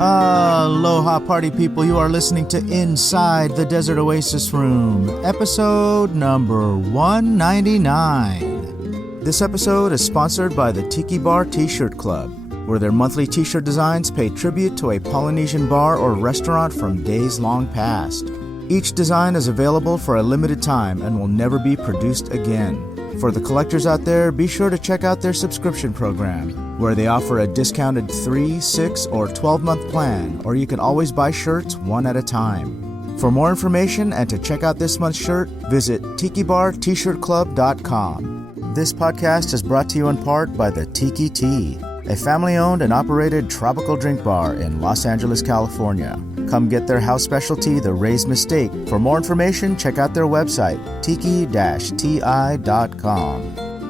Aloha party people, you are listening to Inside the Desert Oasis Room, episode number 199. This episode is sponsored by the Tiki Bar T-Shirt Club, where their monthly t-shirt designs pay tribute to a Polynesian bar or restaurant from days long past. Each design is available for a limited time and will never be produced again. For the collectors out there, be sure to check out their subscription program, where they offer a discounted 3, 6, or 12-month plan, or you can always buy shirts one at a time. For more information and to check out this month's shirt, visit tikibartshirtclub.com. This podcast is brought to you in part by the Tiki-Ti, a family-owned and operated tropical drink bar in Los Angeles, California. Come get their house specialty, the Raised Mistake. For more information, check out their website, tiki-ti.com.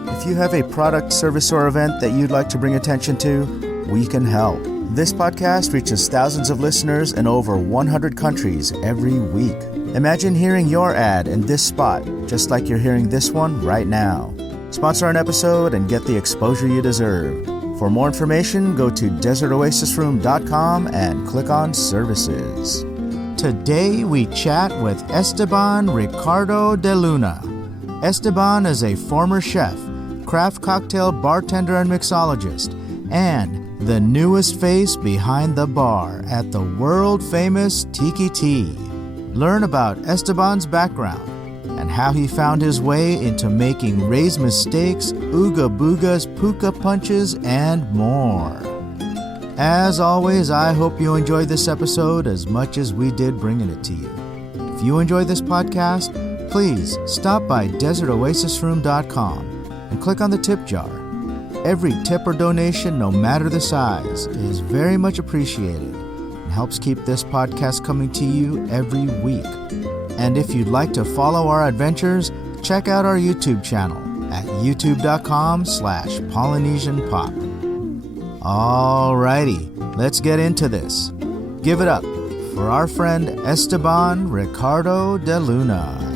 If you have a product, service, or event that you'd like to bring attention to, we can help. This podcast reaches thousands of listeners in over 100 countries every week. Imagine hearing your ad in this spot, just like you're hearing this one right now. Sponsor an episode and get the exposure you deserve. For more information, go to desertoasisroom.com and click on Services. Today we chat with Esteban Ricardo De Luna. Esteban is a former chef, craft cocktail bartender and mixologist, and the newest face behind the bar at the World Famous Tiki-Ti. Learn about Esteban's background and how he found his way into making Raised Mistakes, Uga Boogas, Puka Punches, and more. As always, I hope you enjoyed this episode as much as we did bringing it to you. If you enjoy this podcast, please stop by desertoasisroom.com and click on the tip jar. Every tip or donation, no matter the size, is very much appreciated and helps keep this podcast coming to you every week. And if you'd like to follow our adventures, check out our YouTube channel at youtube.com/PolynesianPop. Alrighty, let's get into this. Give it up for our friend Esteban Ricardo De Luna.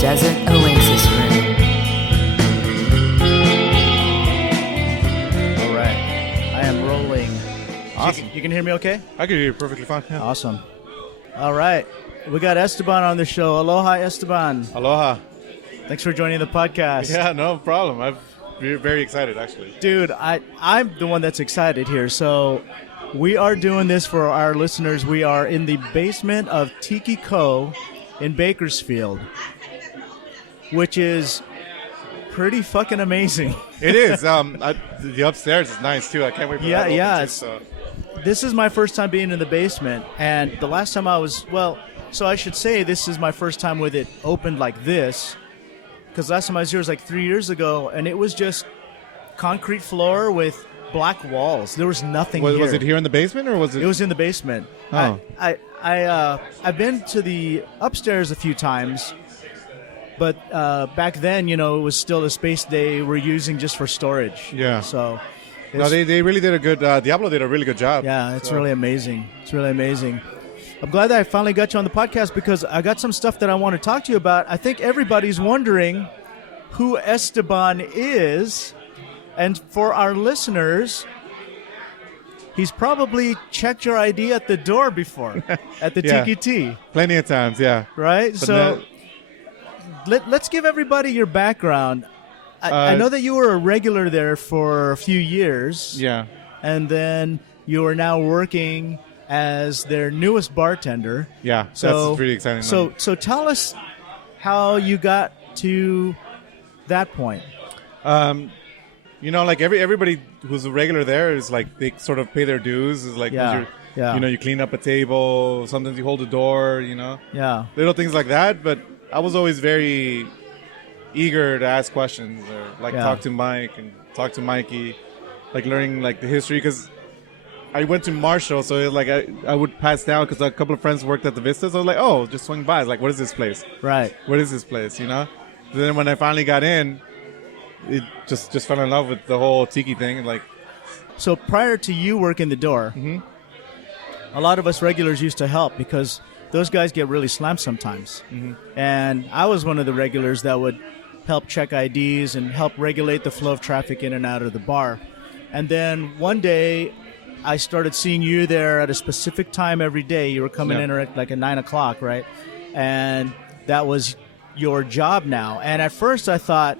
Desert Oasis Room. All right, I am rolling. Awesome. You can hear me okay? I can hear you perfectly fine. Yeah. Awesome. All right, we got Esteban on the show. Aloha, Esteban. Aloha. Thanks for joining the podcast. Yeah, no problem. I'm very excited, actually. Dude, I'm the one that's excited here. So we are doing this for our listeners. We are in the basement of Tiki Co. in Bakersfield, which is pretty fucking amazing. It is. The upstairs is nice, too. I can't wait for that. Yeah. This is my first time being in the basement, and the last time I was, so I should say this is my first time with it opened like this, because last time I was here was like 3 years ago, and it was just concrete floor with black walls. There was nothing here. Was it here in the basement, or was it? It was in the basement. Oh. I've been to the upstairs a few times, but back then, it was still a space they were using just for storage. Yeah. So. No, they really did a good. Diablo did a really good job. Yeah, it's really amazing. It's really amazing. I'm glad that I finally got you on the podcast because I got some stuff that I want to talk to you about. I think everybody's wondering who Esteban is, and for our listeners, he's probably checked your ID at the door before at the Tiki-Ti. Plenty of times, yeah. Right? But so let's give everybody your background. I know that you were a regular there for a few years. Yeah. And then you are now working as their newest bartender. Yeah, so, that's really exciting. So tell us how you got to that point. Like everybody who's a regular there is like they sort of pay their dues. Is like you clean up a table. Sometimes you hold the door. Yeah. Little things like that. But I was always very eager to ask questions or talk to Mike and talk to Mikey, learning the history, because I went to Marshall, so I would pass down because a couple of friends worked at the Vista, so I was like, oh, just swing by. It's like, what is this place? Right. What is this place? Then when I finally got in, it just fell in love with the whole tiki thing. So prior to you working the door, a lot of us regulars used to help because those guys get really slammed sometimes. And I was one of the regulars that would help check IDs and help regulate the flow of traffic in and out of the bar. And then one day, I started seeing you there at a specific time every day. You were coming in at like at 9 o'clock, right? And that was your job now. And at first I thought,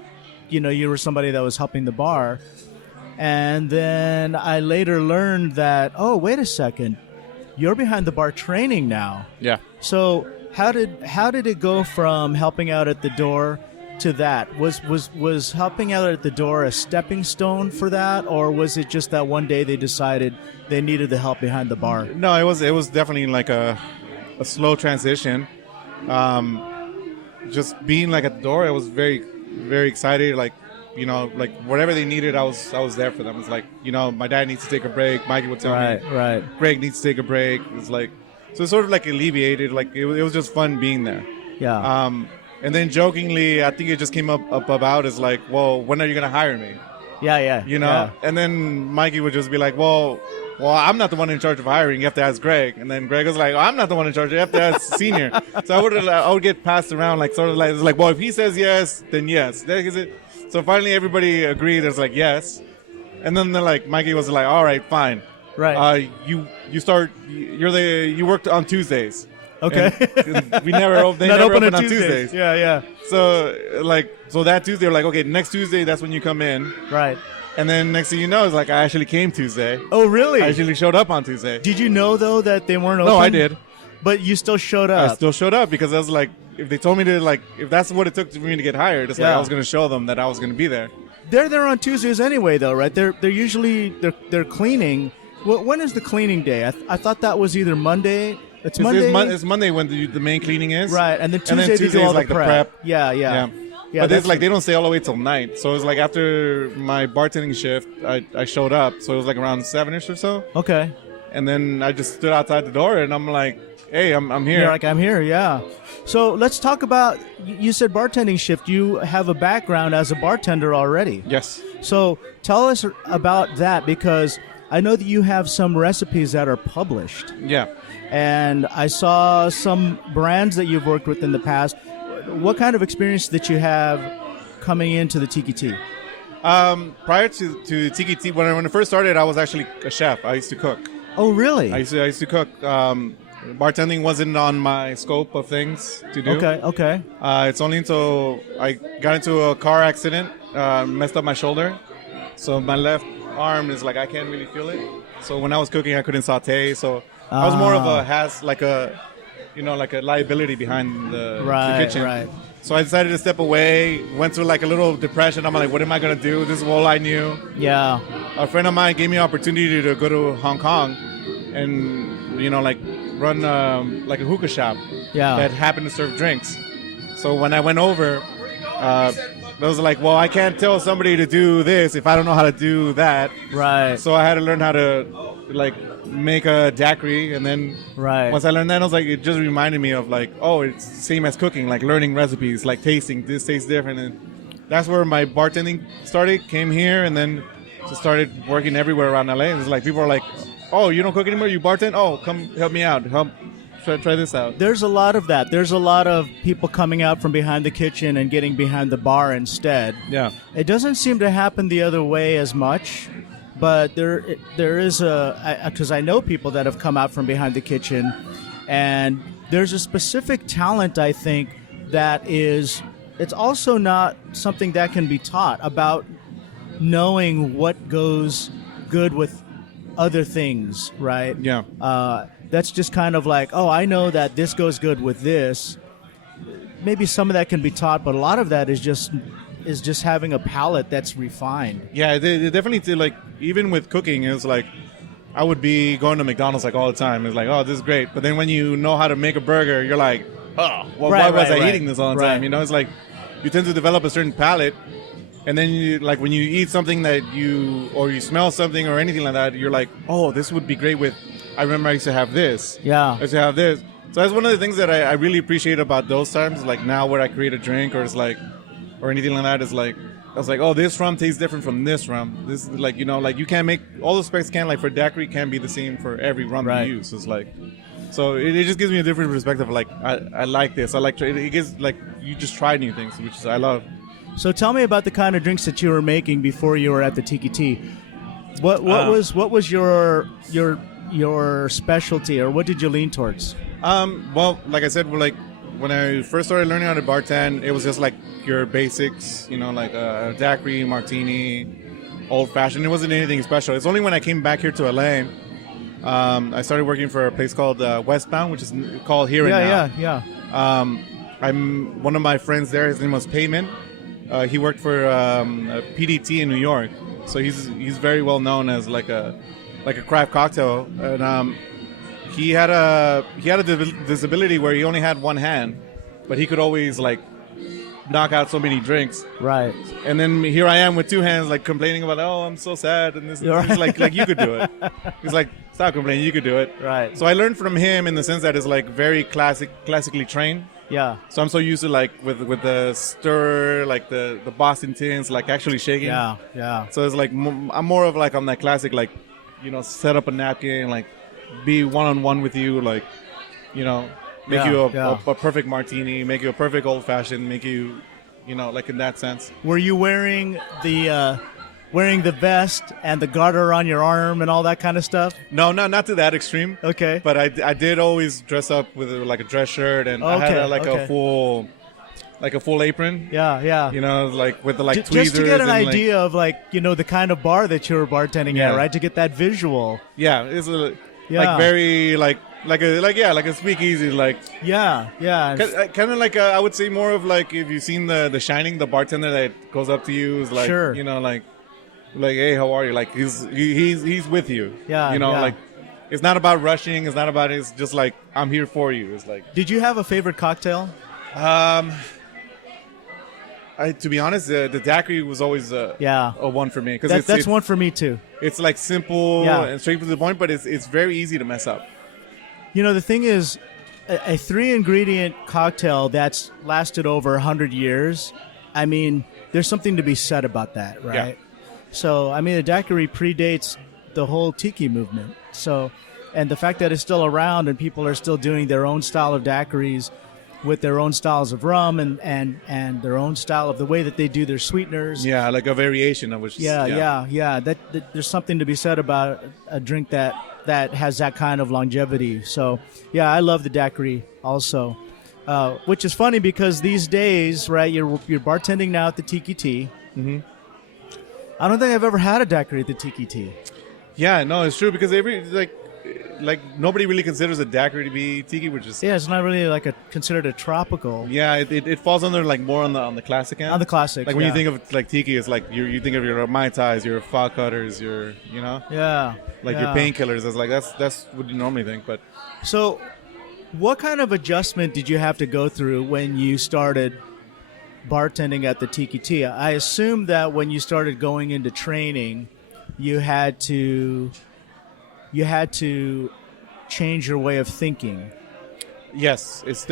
you were somebody that was helping the bar. And then I later learned that, oh, wait a second, you're behind the bar training now. Yeah. So how did it go from helping out at the door to that? Was helping out at the door a stepping stone for that, or was it just that one day they decided they needed the help behind the bar? No, it was definitely like a slow transition. Just being like at the door, I was very, very excited. Like, like whatever they needed, I was there for them. It's like, my dad needs to take a break. Mikey would tell me, right. Greg needs to take a break. It's like, so it sort of like alleviated. Like it was just fun being there. Yeah. And then jokingly, I think it just came up about as like, well, when are you gonna hire me? Yeah. Yeah. And then Mikey would just be like, well, I'm not the one in charge of hiring. You have to ask Greg. And then Greg was like, I'm not the one in charge. You have to ask Senior. So I would get passed around like sort of like, it's like, well, if he says yes, then yes. So finally everybody agreed. It's like, yes. And then Mikey was like, all right, fine. Right. You worked on Tuesdays. Okay. And we never open on Tuesdays. Yeah. So that Tuesday, we're like, okay, next Tuesday, that's when you come in. Right. And then next thing you know, it's like I actually came Tuesday. Oh, really? I actually showed up on Tuesday. Did you know, though, that they weren't open? No, I did. But you still showed up. I still showed up because I was like, if they told me to, if that's what it took for me to get hired, it's like I was going to show them that I was going to be there. They're there on Tuesdays anyway, though, right? They're usually they're cleaning. When is the cleaning day? I thought that was either Monday. It's Monday. It's Monday when the main cleaning is. Right, and then Tuesday they do all is the prep. Yeah. But it's like they don't stay all the way till night. So it was like after my bartending shift, I showed up. So it was like around 7ish or so. Okay. And then I just stood outside the door and I'm like, hey, I'm here. You're like, I'm here, yeah. So let's talk about, you said bartending shift. You have a background as a bartender already. Yes. So tell us about that, because I know that you have some recipes that are published. Yeah. And I saw some brands that you've worked with in the past. What kind of experience did you have coming into the Tiki-Ti? Prior to Tiki-Ti, when I first started, I was actually a chef. I used to cook. Oh, really? I used to cook. Bartending wasn't on my scope of things to do. Okay. It's only until I got into a car accident, messed up my shoulder. So my left arm is like, I can't really feel it. So when I was cooking, I couldn't saute. So I was more of a liability behind the kitchen. Right. So I decided to step away, went through like a little depression. I'm like, what am I going to do? This is all I knew. Yeah. A friend of mine gave me an opportunity to go to Hong Kong and, run like a hookah shop that happened to serve drinks. So when I went over, I was like, well, I can't tell somebody to do this if I don't know how to do that. Right. So I had to learn how to make a daiquiri, and then once I learned that, I was like, it just reminded me of it's the same as cooking, like learning recipes, like tasting, this tastes different. And that's where my bartending started, came here, and then just started working everywhere around LA. And it's like people are like, oh, you don't cook anymore, you bartend? Oh, come help me out. Try this out. There's a lot of that. There's a lot of people coming out from behind the kitchen and getting behind the bar instead. Yeah. It doesn't seem to happen the other way as much, but there is because I know people that have come out from behind the kitchen, and there's a specific talent, I think, it's also not something that can be taught, about knowing what goes good with other things, right? Yeah. That's just kind of like, oh, I know that this goes good with this. Maybe some of that can be taught, but a lot of that is just having a palate that's refined. Yeah, they definitely did. Even with cooking, it was like I would be going to McDonald's all the time. It's like, oh, this is great. But then when you know how to make a burger, you're like, oh, well, why was I eating this all the time? It's like you tend to develop a certain palate. And then when you eat something or you smell something or anything like that, you're like, oh, this would be great with, I remember I used to have this. Yeah. I used to have this. So that's one of the things that I really appreciate about those times. Like now where I create a drink or anything like that is like, I was like, oh, this rum tastes different from this rum. This is like, you know, like you can't make all the specs can like for daiquiri can't be the same for every rum you use. It's like, so it just gives me a different perspective. Like I like this. I like it gives like you just try new things, which is, I love. So tell me about the kind of drinks that you were making before you were at the Tiki-Ti. What was your specialty, or what did you lean towards? Well, like I said, like when I first started learning how to bartend, it was just like your basics, you know, like a daiquiri, martini, old fashioned. It wasn't anything special. It's only when I came back here to LA, I started working for a place called Westbound, which is called Here and Now. Yeah. I'm one of my friends there. His name was Payman. He worked for PDT in New York, so he's very well known as like a craft cocktail. And he had a disability where he only had one hand, but he could always like knock out so many drinks. Right. And then here I am with two hands, like complaining about, oh, I'm so sad, and this. He's like you could do it. He's like, stop complaining, you could do it. Right. So I learned from him in the sense that it's like very classically trained. Yeah. So I'm so used to like with the stir, like the Boston tins, like actually shaking. Yeah. So it's like I'm more of like on that classic, like, you know, set up a napkin, like be one-on-one with you, like, you know, make you a perfect martini, make you a perfect old fashioned, make you, you know, like in that sense. Were you wearing the vest and the garter on your arm and all that kind of stuff? No, not to that extreme. Okay. But I did always dress up with like a dress shirt, and I had a full apron. Yeah. You know, like with the like tweezers. Just to get an and, idea of like, you know, the kind of bar that you were bartending at, right? To get that visual. Yeah, it's like very like a speakeasy, like kind of like I would say more of like if you've seen the Shining, the bartender that goes up to you is like, you know, like hey, how are you? Like he's with you. Yeah. You know, like it's not about rushing. It's just like I'm here for you. It's like. Did you have a favorite cocktail? To be honest, the daiquiri was always a one for me, because that's one for me too. It's like simple and straight to the point, but it's very easy to mess up. You know, the thing is, a 3-ingredient cocktail that's lasted over 100 years. I mean, there's something to be said about that, right? Yeah. So, I mean, the daiquiri predates the whole tiki movement. So, and the fact that it's still around and people are still doing their own style of daiquiris with their own styles of rum and their own style of the way that they do their sweeteners. Yeah, like a variation of which. Yeah. That there's something to be said about a drink that has that kind of longevity. So, yeah, I love the daiquiri also, which is funny because these days, right, you're bartending now at the Tiki-Ti. Mm-hmm. I don't think I've ever had a daiquiri at the Tiki-Ti. Yeah, no, it's true, because like nobody really considers a daiquiri to be tiki, which is it's not really like considered a tropical. Yeah, it falls under like more on the classic end. On the classic, like when you think of like tiki, it's like you think of your mai tais, your fog cutters, your your painkillers. It's like that's what you normally think. But so, what kind of adjustment did you have to go through when you started bartending at the Tiki-Ti? I assume that when you started going into training, you had to change your way of thinking. Yes, it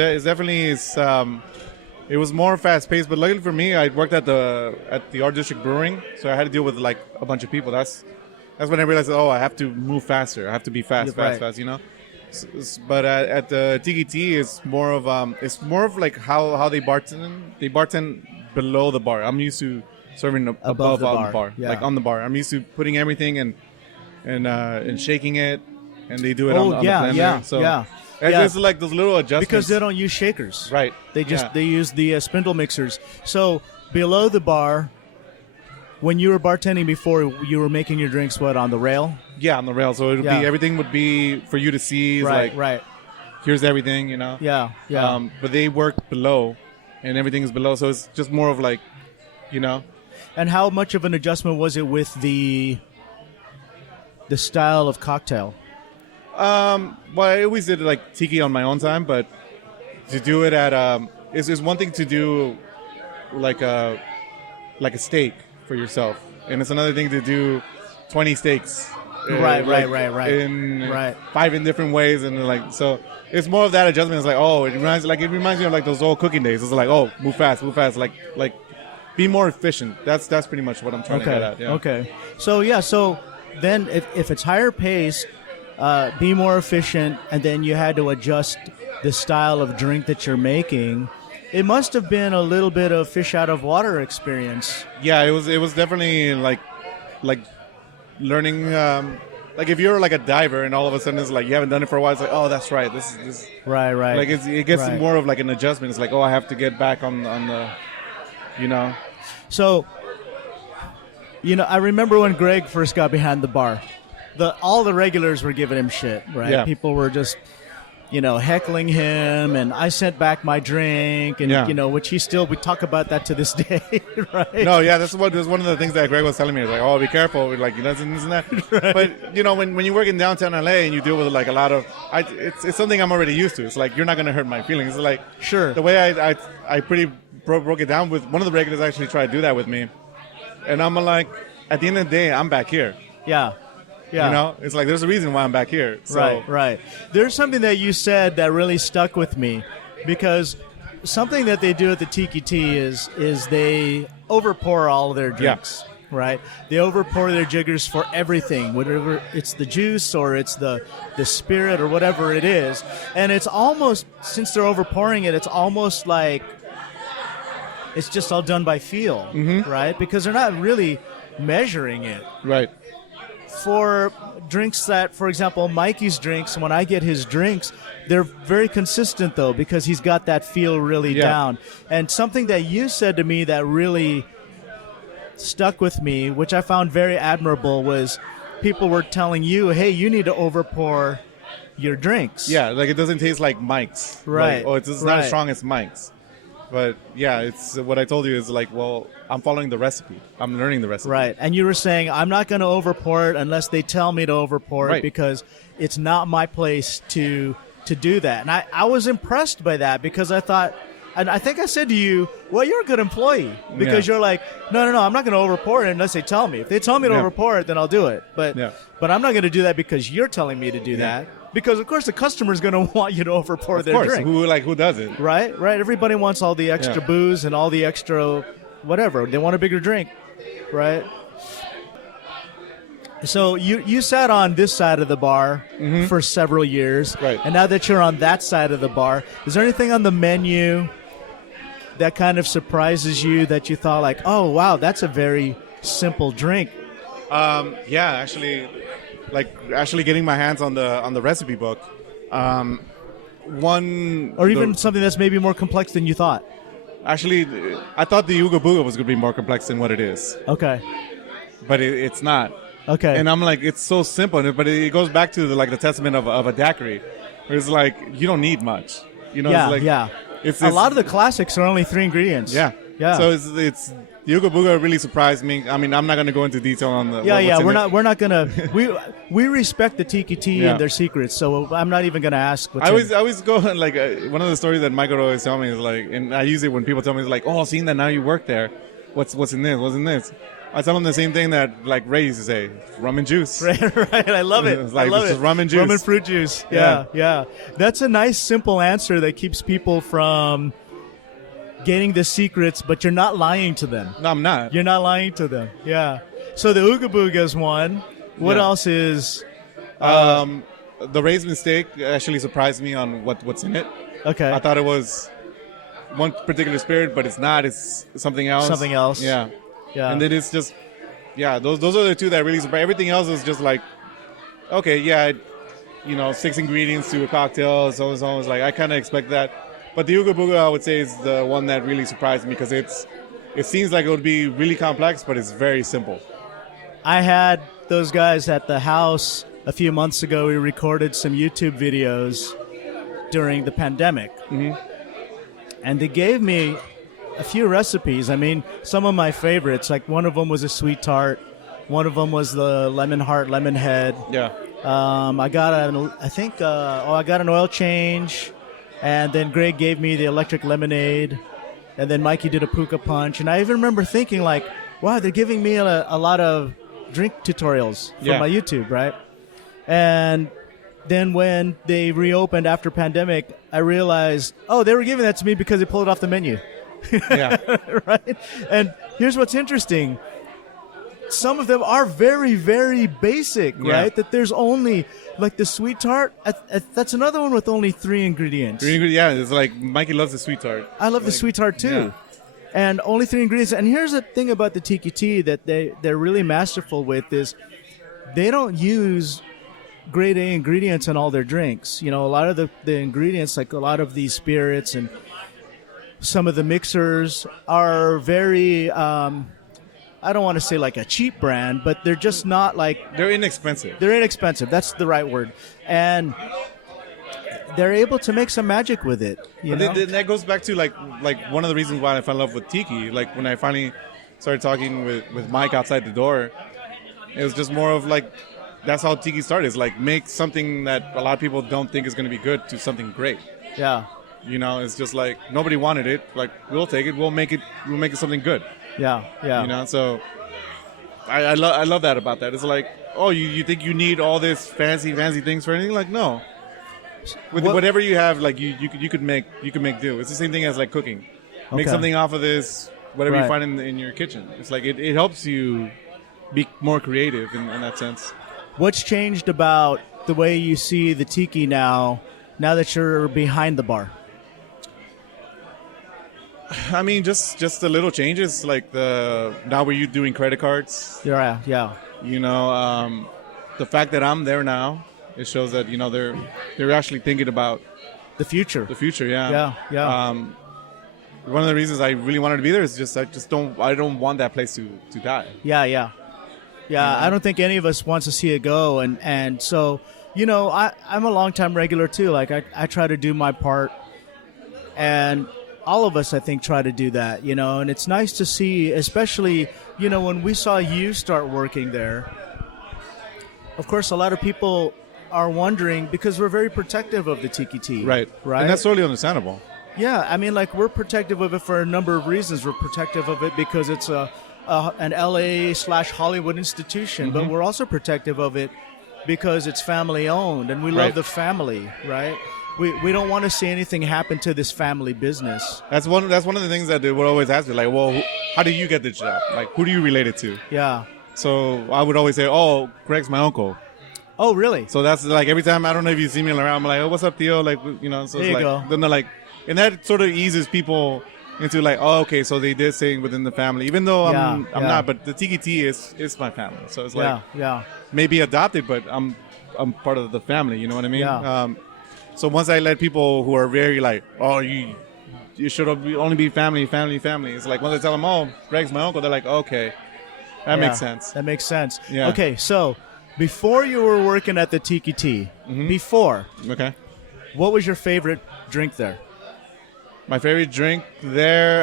was more fast paced, but luckily for me, I worked at the Art District Brewing, so I had to deal with like a bunch of people. That's when I realized, I have to move faster. I have to be fast, you know. But at the Tiki-Ti, it's more of like how they bartend. They bartend below the bar. I'm used to serving above the bar. Like on the bar. I'm used to putting everything and shaking it, and they do it on the blender. It's like those little adjustments. Because they don't use shakers. Right. They use the spindle mixers. So below the bar, when you were bartending before, you were making your drinks on the rail? Yeah, on the rail. So everything would be for you to see. Right. Here's everything, you know. Yeah. But they work below, and everything is below, so it's just more of like, you know. And how much of an adjustment was it with the style of cocktail? Well, I always did like tiki on my own time, but to do it at is one thing to do like a steak for yourself, and it's another thing to do 20 steaks. Right. In 5 different ways, and like so, it's more of that adjustment. It's like it reminds me of like those old cooking days. It's like move fast, like be more efficient. That's pretty much what I'm trying to get at. Yeah. Okay. So then if it's higher pace, be more efficient, and then you had to adjust the style of drink that you're making. It must have been a little bit of fish out of water experience. Yeah, it was definitely like learning. Like if you're like a diver and all of a sudden it's like you haven't done it for a while, it's like, oh, that's right. This is right. Like it gets more of like an adjustment. It's like, oh, I have to get back on the, you know. So, I remember when Greg first got behind the bar, all the regulars were giving him shit, right? Yeah. People were just, heckling him, and I sent back my drink, and which we talk about that to this day, right? No, yeah, that's one of the things that Greg was telling me. It's like, oh, be careful, like this and that. Right. But when you work in downtown LA and you deal with like a lot of, it's something I'm already used to. It's like you're not gonna hurt my feelings. It's like sure. The way I pretty broke it down with one of the regulars actually tried to do that with me, and I'm like, at the end of the day, I'm back here. Yeah. Yeah. It's like there's a reason why I'm back here. So. Right. There's something that you said that really stuck with me, because something that they do at the Tiki-Ti is they overpour all of their drinks. Yeah. Right? They overpour their jiggers for everything, whatever it's the juice or it's the spirit or whatever it is. And it's almost, since they're overpouring it, it's almost like it's just all done by feel, right? Because they're not really measuring it. Right. For drinks that, for example, Mikey's drinks, when I get his drinks, they're very consistent, though, because he's got that feel really down. And something that you said to me that really stuck with me, which I found very admirable, was people were telling you, hey, you need to overpour your drinks. Yeah, like it doesn't taste like Mike's. Right. Like, it's not as strong as Mike's. But yeah, it's what I told you is like, well, I'm following the recipe. I'm learning the recipe. Right. And you were saying, I'm not going to overpour it unless they tell me to overpour it, because it's not my place to do that. And I was impressed by that, because I thought, and I think I said to you, well, you're a good employee, because you're like, no, I'm not going to overpour it unless they tell me. If they tell me to overpour it, then I'll do it. But I'm not going to do that because you're telling me to do that. Because, of course, the customer's going to want you to overpour their drink. Who doesn't? Right. Everybody wants all the extra booze and all the extra whatever. They want a bigger drink, right? So you sat on this side of the bar for several years. Right. And now that you're on that side of the bar, is there anything on the menu that kind of surprises you that you thought like, oh, wow, that's a very simple drink? Actually getting my hands on the recipe book. Something that's maybe more complex than you thought. Actually, I thought the Uga Booga was going to be more complex than what it is. Okay. But it's not. Okay. And I'm like, it's so simple, but it goes back to the testament of a daiquiri. It's like, you don't need much. It's a lot of the classics are only 3 ingredients. Yeah. So it's the Uga Booga really surprised me. I mean, I'm not going to go into detail on the. We're not going to. We respect the Tiki-Ti and their secrets, so I'm not even going to ask. I always go like one of the stories that Michael always tell me is like, and I use it when people tell me it's like, oh, seeing that now you work there, what's in this? What's in this? I tell them the same thing that like Ray used to say, rum and juice. Right. I love it. It's like, I love this it. is rum and juice. Rum and fruit juice. Yeah. That's a nice, simple answer that keeps people from getting the secrets, but you're not lying to them. No, I'm not. You're not lying to them. Yeah. So the Uga Booga is one. What else is? The raised steak actually surprised me on what's in it. Okay. I thought it was one particular spirit, but it's not. It's something else. Something else. Yeah. And then it's just, those are the two that really surprised. Everything else is just like, okay, 6 ingredients to a cocktail, so and so. It's like, I kind of expect that. But the Uga Booga, I would say, is the one that really surprised me because it seems like it would be really complex, but it's very simple. I had those guys at the house a few months ago. We recorded some YouTube videos during the pandemic. Mm-hmm. And they gave me a few recipes. I mean, some of my favorites, like one of them was a sweet tart. One of them was the lemon heart, lemon head. Yeah. I got an oil change. And then Greg gave me the electric lemonade. And then Mikey did a Puka Punch. And I even remember thinking like, wow, they're giving me a lot of drink tutorials from my YouTube, right? And then when they reopened after pandemic, I realized, they were giving that to me because they pulled it off the menu. Yeah. Right? And here's what's interesting. Some of them are very, very basic, Yeah. right? That there's only, like the sweet tart, that's another one with only 3 ingredients. Yeah, it's like Mikey loves the sweet tart. I love the sweet tart too. Yeah. And only 3 ingredients. And here's the thing about the Tiki-Ti that they're really masterful with is they don't use grade A ingredients in all their drinks. You know, a lot of the ingredients, like a lot of these spirits and some of the mixers are very, I don't want to say like a cheap brand, but they're just not like... They're inexpensive. They're inexpensive. That's the right word. And they're able to make some magic with it. You know? That goes back to like one of the reasons why I fell in love with Tiki. Like when I finally started talking with Mike outside the door, it was just more of like, that's how Tiki started. It's like make something that a lot of people don't think is going to be good to something great. Yeah. You know, it's just like nobody wanted it. Like we'll take it. We'll make it something good. Yeah. Yeah. You know, so I love that about that. It's like, oh, you think you need all this fancy things for anything? Like no. With whatever you have, like you could make do. It's the same thing as like cooking. Make something off of this, whatever you find in your kitchen. It's like it helps you be more creative in that sense. What's changed about the way you see the Tiki now that you're behind the bar? I mean, just the little changes, like now we're doing credit cards. Yeah. You know, the fact that I'm there now, it shows that you know they're actually thinking about the future. Yeah. One of the reasons I really wanted to be there is just I don't want that place to die. Yeah. I don't think any of us wants to see it go, and so you know I'm a longtime regular too. Like I try to do my part, and all of us I think try to do that. You know, and it's nice to see, especially you know when we saw you start working there. Of course, a lot of people are wondering because we're very protective of the Tiki-Ti. Right. And that's totally understandable. Yeah, I mean, like we're protective of it for a number of reasons. We're protective of it because it's an LA/Hollywood institution, but we're also protective of it because it's family owned and we love the family, right? We don't want to see anything happen to this family business. That's one of the things that they would always ask me, like, well, how do you get the job? Like, who do you relate it to? Yeah. So I would always say, oh, Greg's my uncle. Oh, really? So that's like every time, I don't know if you see me around, I'm like, oh, what's up, Theo? Like, you know, so there it's you like, go. then they're like, and that sort of eases people into like, oh, okay, so they did sing within the family, even though I'm not, but the Tiki-Ti is my family. So it's like, maybe adopted, but I'm part of the family, you know what I mean? Yeah. So once I let people who are very like, oh, you should only be family. It's like once I tell them, oh, Greg's my uncle, they're like, okay, that makes sense. That makes sense. Yeah. Okay, so before you were working at the Tiki-Ti, okay, what was your favorite drink there? My favorite drink there,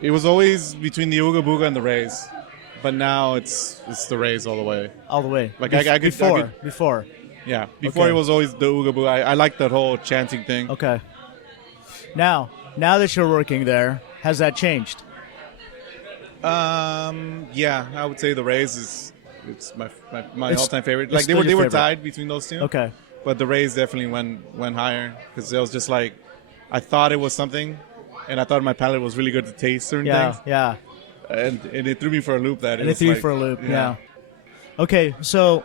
it was always between the Uga Booga and the Rays, but now it's the Rays all the way. All the way. Like Before. Yeah, before it was always the Uga Booga. I like that whole chanting thing. Okay. Now that you're working there, has that changed? Yeah, I would say the Rays it's my all-time favorite. Like it's they were tied between those two. Okay. But the Rays definitely went higher because it was just like I thought it was something, and I thought my palate was really good to taste certain things. Yeah. And it threw me for a loop. Yeah. Okay, so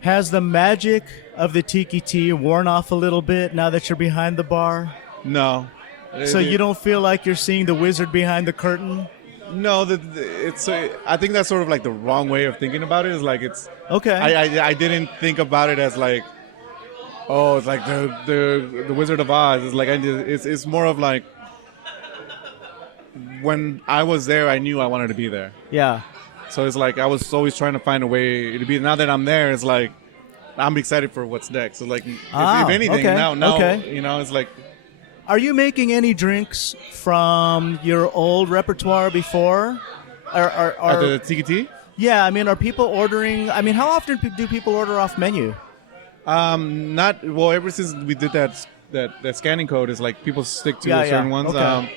has the magic of the Tiki-Ti worn off a little bit now that you're behind the bar? No. So you don't feel like you're seeing the wizard behind the curtain? No, I think that's sort of like the wrong way of thinking about it. Is like it's okay. I didn't think about it as like, oh, it's like the Wizard of Oz. It's like it's more of like when I was there, I knew I wanted to be there. Yeah. So it's like I was always trying to find a way to be. Now that I'm there, it's like I'm excited for what's next. So like, if anything, now you know, it's like. Are you making any drinks from your old repertoire before? At the Tiki-Ti? Yeah, I mean, are people ordering? I mean, how often do people order off menu? Not well. Ever since we did that scanning code, is like people stick to certain ones. Okay.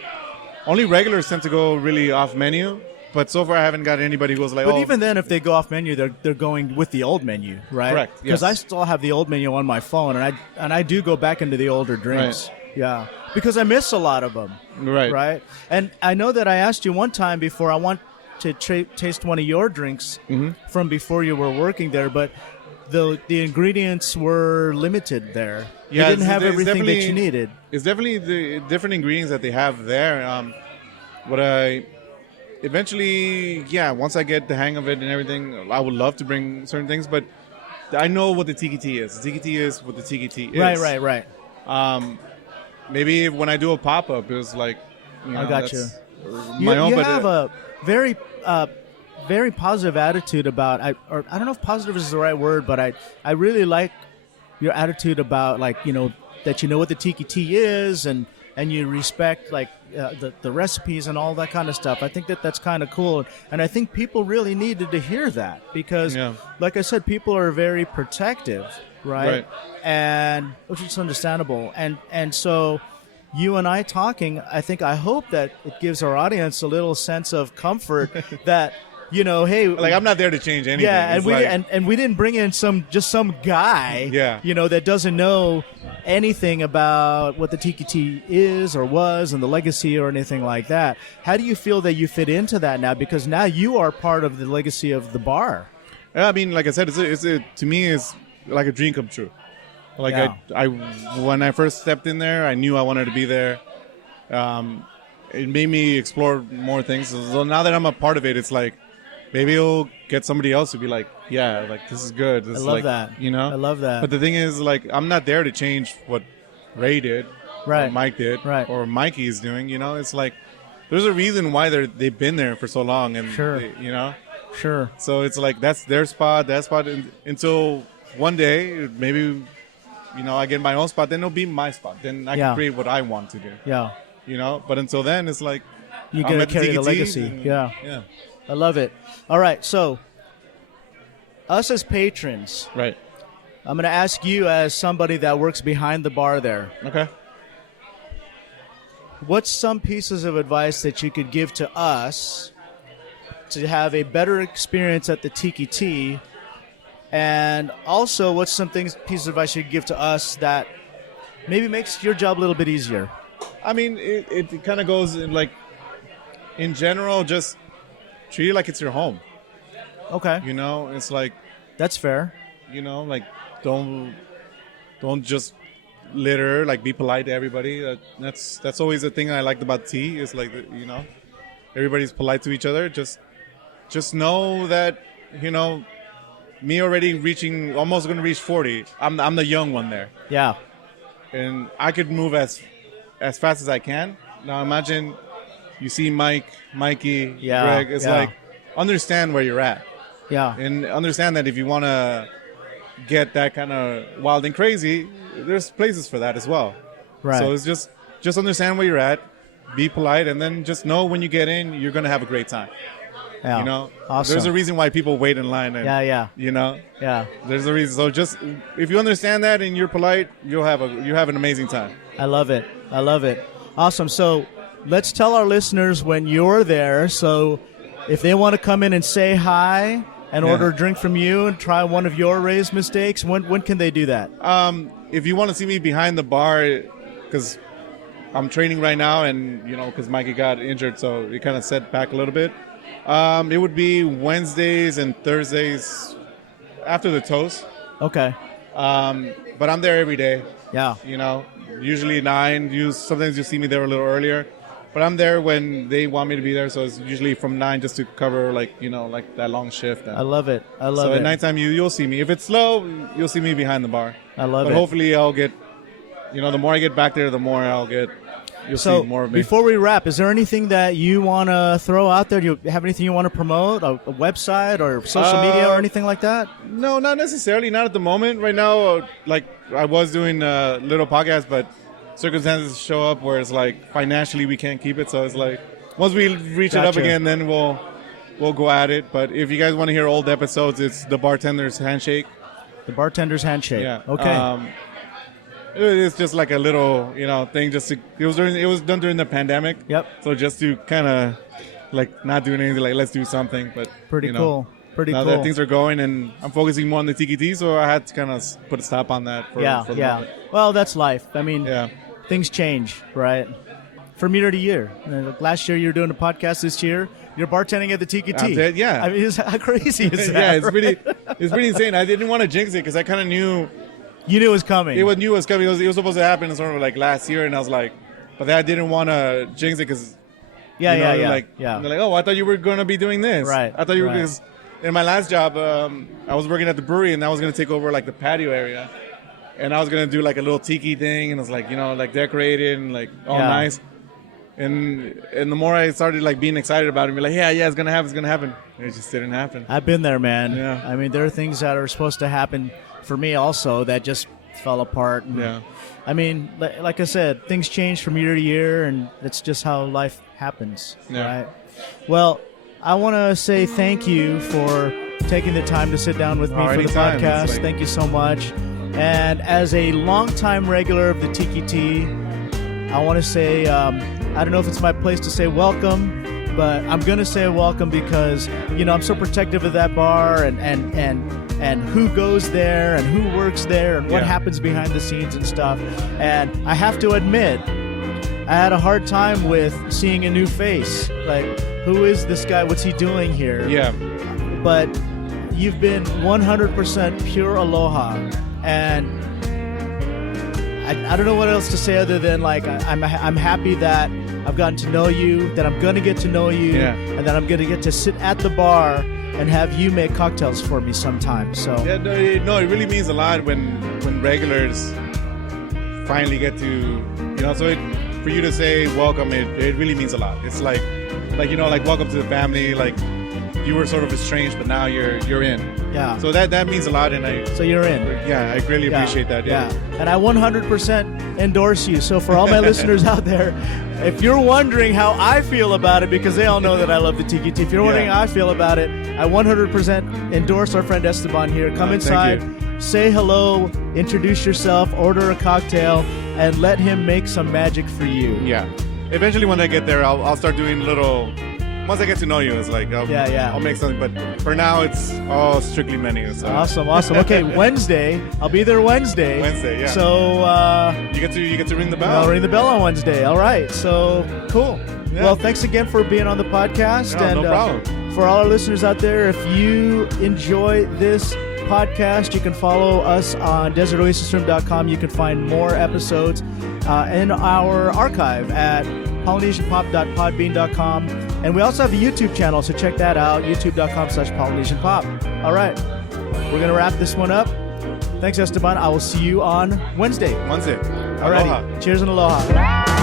Only regulars tend to go really off menu. But so far, I haven't got anybody who goes like. But even then, if they go off menu, they're going with the old menu, right? Correct. Because I still have the old menu on my phone, and I do go back into the older drinks. Right. Yeah, because I miss a lot of them. Right. And I know that I asked you one time before, I want to taste one of your drinks from before you were working there, but the ingredients were limited there. Yeah, you didn't have everything that you needed. It's definitely the different ingredients that they have there. What I eventually, once I get the hang of it and everything, I would love to bring certain things, but I know what the Tiki-Ti is. The Tiki-Ti is what the Tiki-Ti is. Right. Maybe when I do a pop-up, it was like, I got you. My own, you but have a very, very positive attitude about. I don't know if positive is the right word, but I really like your attitude about, like, that you know what the Tiki-Ti is, and you respect, like, the recipes and all that kind of stuff. I think that's kind of cool, and I think people really needed to hear that because, like I said, people are very protective, right? And which is understandable, and so you and I talking, I hope that it gives our audience a little sense of comfort that, hey, like, I'm not there to change anything. Yeah, and we didn't bring in some guy, that doesn't know anything about what the Tiki-Ti is or was and the legacy or anything like that. How do you feel that you fit into that now? Because now you are part of the legacy of the bar. Yeah, I mean, like I said, to me, it's like a dream come true. Like, I when I first stepped in there, I knew I wanted to be there. It made me explore more things. So now that I'm a part of it, it's like, maybe it'll get somebody else to be like, yeah, like, this is good. This I love is that. I love that. But the thing is, like, I'm not there to change what Ray did, or Mike did, or Mikey is doing. It's like, there's a reason why they've been there for so long, and Sure. So it's like, that's their spot, until one day, maybe, I get my own spot, then it'll be my spot. Then I can create what I want to do. Yeah. But until then, it's like, you got to carry the legacy. Yeah. I love it. All right, so us as patrons, right? I'm going to ask you as somebody that works behind the bar there. Okay. What's some pieces of advice that you could give to us to have a better experience at the Tiki-Ti? And also, what's some pieces of advice you could give to us that maybe makes your job a little bit easier? I mean, it kind of goes in general, just treat it like it's your home. Okay. It's like, that's fair. Like, don't just litter. Like, be polite to everybody. That's always the thing I liked about tea. Is like, everybody's polite to each other. Just know that, me already almost going to reach 40. I'm the young one there. Yeah. And I could move as fast as I can. Now imagine you see Mikey, Greg. It's like, understand where you're at. Yeah. And understand that if you want to get that kind of wild and crazy, there's places for that as well. Right. So it's just understand where you're at, be polite, and then just know when you get in, you're going to have a great time. Yeah. Awesome. There's a reason why people wait in line. And, Yeah. There's a reason. So just, if you understand that and you're polite, you have an amazing time. I love it. Awesome. So let's tell our listeners when you're there. So if they want to come in and say hi and order a drink from you and try one of your raised mistakes, when can they do that? If you want to see me behind the bar, because I'm training right now, and because Mikey got injured, so it kind of set back a little bit. It would be Wednesdays and Thursdays after the toast. Okay. But I'm there every day. Yeah. Usually 9. Sometimes you see me there a little earlier. But I'm there when they want me to be there, so it's usually from 9 just to cover, like that long shift. I love it. So at nighttime, you'll see me. If it's slow, you'll see me behind the bar. I love it. But hopefully I'll get, the more I get back there, the more I'll get. You'll see more of me. Before we wrap, is there anything that you want to throw out there? Do you have anything you want to promote, a website or social media or anything like that? No, not necessarily. Not at the moment. Right now, like, I was doing a little podcast, but circumstances show up where it's like financially we can't keep it. So it's like, once we reach it up again, then we'll go at it. But if you guys want to hear old episodes, it's The Bartender's Handshake. The Bartender's Handshake. Yeah. Okay. It's just like a little, thing. It was done during the pandemic. Yep. So just to kind of like not doing anything, like let's do something. But pretty cool. Now that things are going, and I'm focusing more on the Tiki-Ti, so I had to kind of put a stop on that. For the moment. Well, that's life. I mean, things change, right? From year to year. Last year you were doing a podcast. This year you're bartending at the Tiki-Ti. Yeah. I mean, how crazy is that? Yeah, it's pretty insane. I didn't want to jinx it because I kind of knew. You knew it was coming. It was coming. It was supposed to happen sort of like last year, and I was like, but then I didn't want to jinx it because. Yeah. They're like, oh, I thought you were going to be doing this. Right. I thought you were because in my last job, I was working at the brewery, and I was going to take over like the patio area, and I was going to do like a little tiki thing, and it was like like decorated and like all nice. And the more I started like being excited about it, be like, yeah, it's gonna happen. It just didn't happen. I've been there, man. Yeah. I mean, there are things that are supposed to happen for me also that just fell apart. And, Yeah. I mean, like I said, things change from year to year, and it's just how life happens. Yeah. Right. Well, I want to say thank you for taking the time to sit down with me for anytime. the podcast. Thank you so much. And as a longtime regular of the Tiki-Ti, I want to say, I don't know if it's my place to say welcome, but I'm going to say welcome because, I'm so protective of that bar and who goes there and who works there and what happens behind the scenes and stuff. And I have to admit, I had a hard time with seeing a new face. Like, who is this guy? What's he doing here? Yeah. But you've been 100% pure aloha, and I don't know what else to say other than like I'm happy that I've gotten to know you, that I'm going to get to know you, and that I'm going to get to sit at the bar and have you make cocktails for me sometime. So no, it really means a lot when regulars finally get to for you to say welcome, it really means a lot. It's like welcome to the family. Like you were sort of estranged, but now you're in. Yeah. So that means a lot, and so you're in. Yeah, I greatly appreciate that. Yeah. And I 100% endorse you. So for all my listeners out there, if you're wondering how I feel about it, because they all know that I love the Tiki-Ti, if you're wondering how I feel about it, I 100% endorse our friend Esteban here. Come inside, say hello, introduce yourself, order a cocktail, and let him make some magic for you. Yeah. Eventually, when I get there, I'll start doing little. Once I get to know you, it's like I'll make something. But for now, it's all strictly menu. So. Awesome. Okay, Wednesday. I'll be there Wednesday. Yeah. So you get to ring the bell. I'll ring the bell on Wednesday. All right. So cool. Yeah. Well, thanks again for being on the podcast. No problem. For all our listeners out there, if you enjoy this podcast, you can follow us on desertoasisroom.com. You can find more episodes in our archive at polynesianpop.podbean.com. And we also have a YouTube channel, so check that out, youtube.com/polynesianpop. All right, we're going to wrap this one up. Thanks, Esteban. I will see you on Wednesday. All righty. Cheers and aloha.